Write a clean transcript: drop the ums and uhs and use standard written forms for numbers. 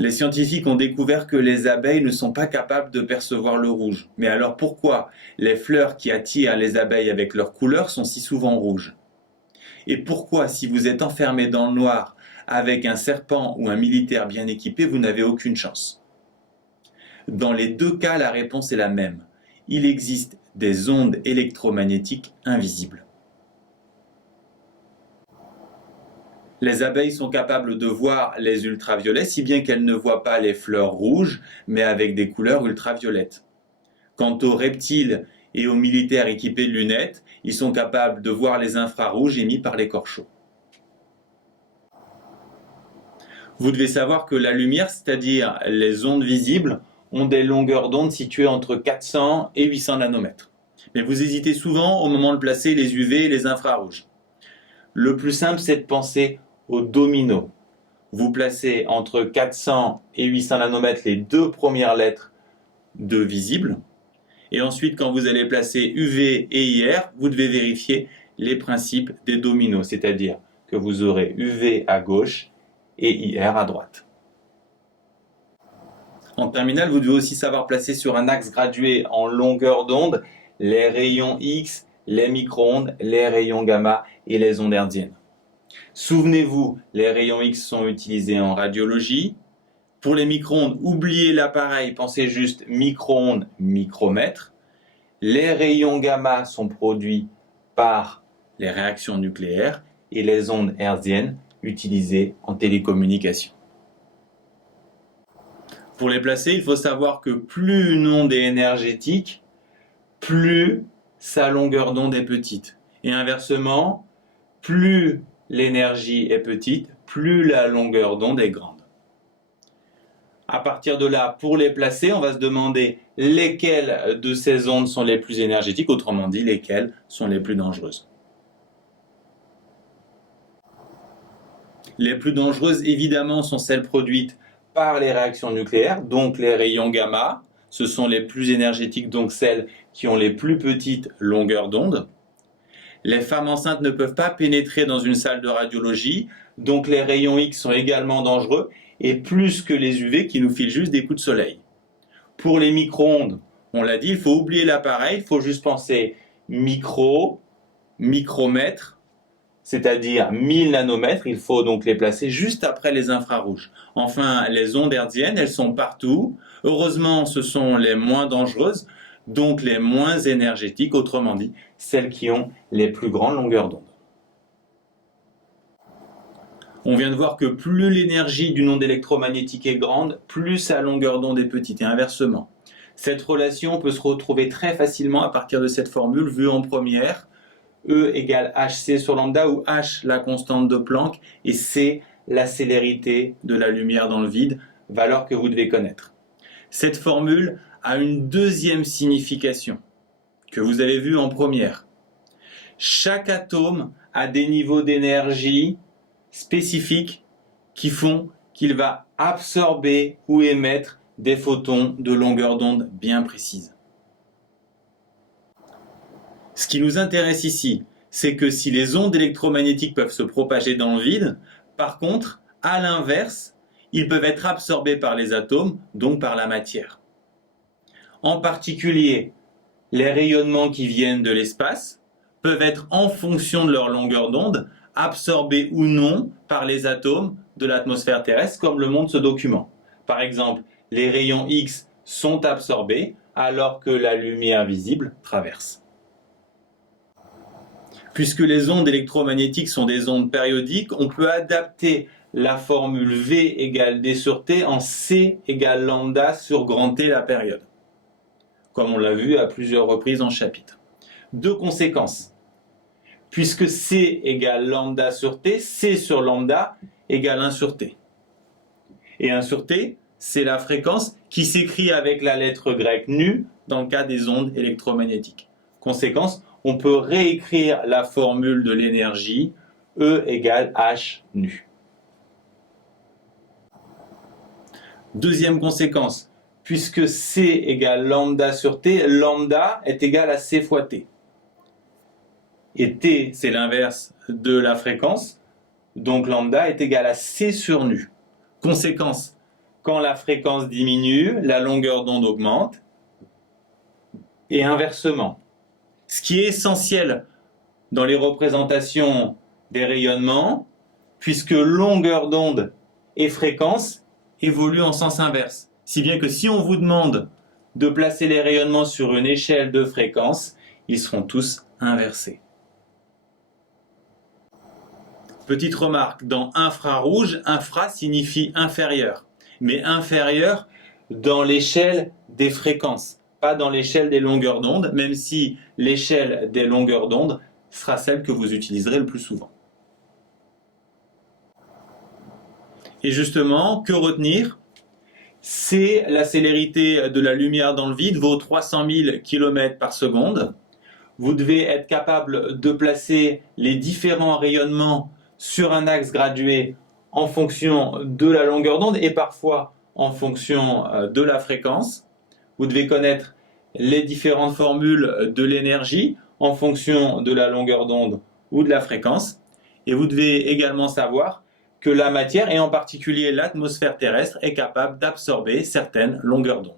Les scientifiques ont découvert que les abeilles ne sont pas capables de percevoir le rouge. Mais alors pourquoi les fleurs qui attirent les abeilles avec leur couleur sont si souvent rouges? Et pourquoi, si vous êtes enfermé dans le noir avec un serpent ou un militaire bien équipé, vous n'avez aucune chance? Dans les deux cas, la réponse est la même. Il existe des ondes électromagnétiques invisibles. Les abeilles sont capables de voir les ultraviolets, si bien qu'elles ne voient pas les fleurs rouges, mais avec des couleurs ultraviolettes. Quant aux reptiles et aux militaires équipés de lunettes, ils sont capables de voir les infrarouges émis par les corchos. Vous devez savoir que la lumière, c'est-à-dire les ondes visibles, ont des longueurs d'onde situées entre 400 et 800 nanomètres. Mais vous hésitez souvent au moment de placer les UV et les infrarouges. Le plus simple, c'est de penser au domino. Vous placez entre 400 et 800 nanomètres les deux premières lettres de visible. Et ensuite, quand vous allez placer UV et IR, vous devez vérifier les principes des dominos, c'est-à-dire que vous aurez UV à gauche et IR à droite. En terminale, vous devez aussi savoir placer sur un axe gradué en longueur d'onde les rayons X, les micro-ondes, les rayons gamma et les ondes hertziennes. Souvenez-vous, les rayons X sont utilisés en radiologie. Pour les micro-ondes, oubliez l'appareil, pensez juste micro-ondes, micromètres. Les rayons gamma sont produits par les réactions nucléaires et les ondes hertziennes utilisées en télécommunication. Pour les placer, il faut savoir que plus une onde est énergétique, plus sa longueur d'onde est petite. Et inversement, plus l'énergie est petite, plus la longueur d'onde est grande. À partir de là, pour les placer, on va se demander lesquelles de ces ondes sont les plus énergétiques, autrement dit, lesquelles sont les plus dangereuses. Les plus dangereuses, évidemment, sont celles produites par les réactions nucléaires, donc les rayons gamma. Ce sont les plus énergétiques, donc celles qui ont les plus petites longueurs d'onde. Les femmes enceintes ne peuvent pas pénétrer dans une salle de radiologie, donc les rayons X sont également dangereux, et plus que les UV qui nous filent juste des coups de soleil. Pour les micro-ondes, on l'a dit, il faut oublier l'appareil, il faut juste penser micro, micromètre, c'est-à-dire 1000 nanomètres, il faut donc les placer juste après les infrarouges. Enfin, les ondes hertziennes, elles sont partout. Heureusement, ce sont les moins dangereuses, donc les moins énergétiques, autrement dit, celles qui ont les plus grandes longueurs d'onde. On vient de voir que plus l'énergie d'une onde électromagnétique est grande, plus sa longueur d'onde est petite, et inversement. Cette relation peut se retrouver très facilement à partir de cette formule vue en première, E égale hc sur lambda, où h la constante de Planck et c la célérité de la lumière dans le vide, valeur que vous devez connaître. Cette formule a une deuxième signification que vous avez vue en première. Chaque atome a des niveaux d'énergie spécifiques qui font qu'il va absorber ou émettre des photons de longueur d'onde bien précise. Ce qui nous intéresse ici, c'est que si les ondes électromagnétiques peuvent se propager dans le vide, par contre, à l'inverse, ils peuvent être absorbés par les atomes, donc par la matière. En particulier, les rayonnements qui viennent de l'espace peuvent être, en fonction de leur longueur d'onde, absorbés ou non par les atomes de l'atmosphère terrestre, comme le montre ce document. Par exemple, les rayons X sont absorbés alors que la lumière visible traverse. Puisque les ondes électromagnétiques sont des ondes périodiques, on peut adapter la formule V égale D sur T en C égale lambda sur grand T la période, comme on l'a vu à plusieurs reprises en chapitre. Deux conséquences. Puisque C égale lambda sur T, C sur lambda égale 1 sur T. Et 1 sur T, c'est la fréquence qui s'écrit avec la lettre grecque nu dans le cas des ondes électromagnétiques. Conséquence, on peut réécrire la formule de l'énergie E égale H nu. Deuxième conséquence, puisque C égale lambda sur T, lambda est égal à C fois T. Et T, c'est l'inverse de la fréquence, donc lambda est égal à C sur nu. Conséquence, Quand la fréquence diminue, la longueur d'onde augmente, et inversement. Ce qui est essentiel dans les représentations des rayonnements, puisque longueur d'onde et fréquence évoluent en sens inverse. Si bien que si on vous demande de placer les rayonnements sur une échelle de fréquence, ils seront tous inversés. Petite remarque, dans infrarouge, infra signifie inférieur, mais inférieur dans l'échelle des fréquences, pas dans l'échelle des longueurs d'onde, même si l'échelle des longueurs d'onde sera celle que vous utiliserez le plus souvent. Et justement, que retenir? C'est la célérité de la lumière dans le vide, vaut 300 000 km par seconde. Vous devez être capable de placer les différents rayonnements sur un axe gradué en fonction de la longueur d'onde et parfois en fonction de la fréquence. Vous devez connaître les différentes formules de l'énergie en fonction de la longueur d'onde ou de la fréquence. Et vous devez également savoir que la matière, et en particulier l'atmosphère terrestre, est capable d'absorber certaines longueurs d'onde.